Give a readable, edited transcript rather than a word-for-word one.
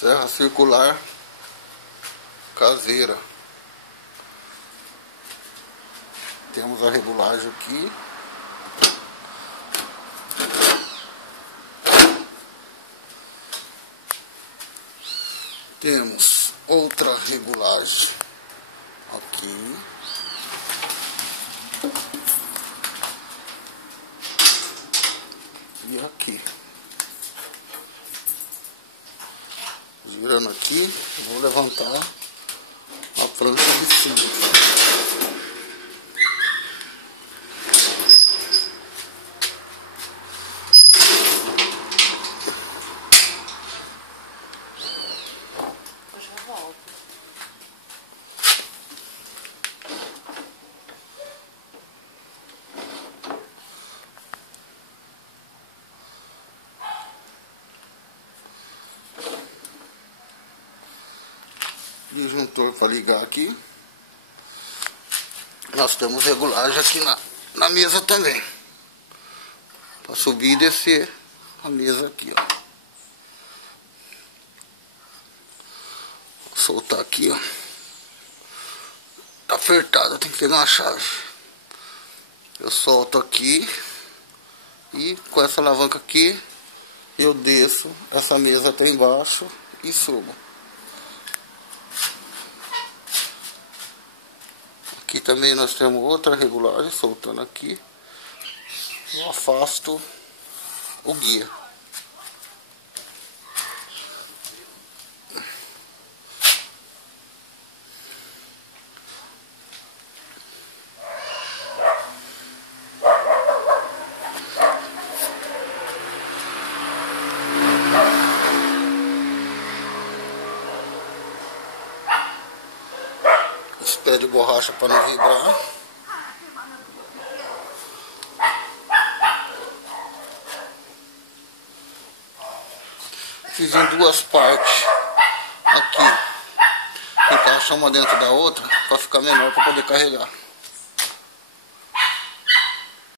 Serra circular caseira. Temos a regulagem aqui. Temos outra regulagem aqui. E aqui. Girando aqui, vou levantar a prancha de cima. Disjuntor para ligar aqui. Nós temos regulagem aqui na mesa também, para subir e descer a mesa aqui, ó. Vou soltar aqui, ó. Tá apertado, tem que pegar uma chave. Eu solto aqui e com essa alavanca aqui eu desço essa mesa até embaixo e subo. Aqui também nós temos outra regulagem, soltando aqui, eu afasto o guia. Pé de borracha para não vibrar. Fiz em duas partes aqui, encaixa uma dentro da outra para ficar menor para poder carregar.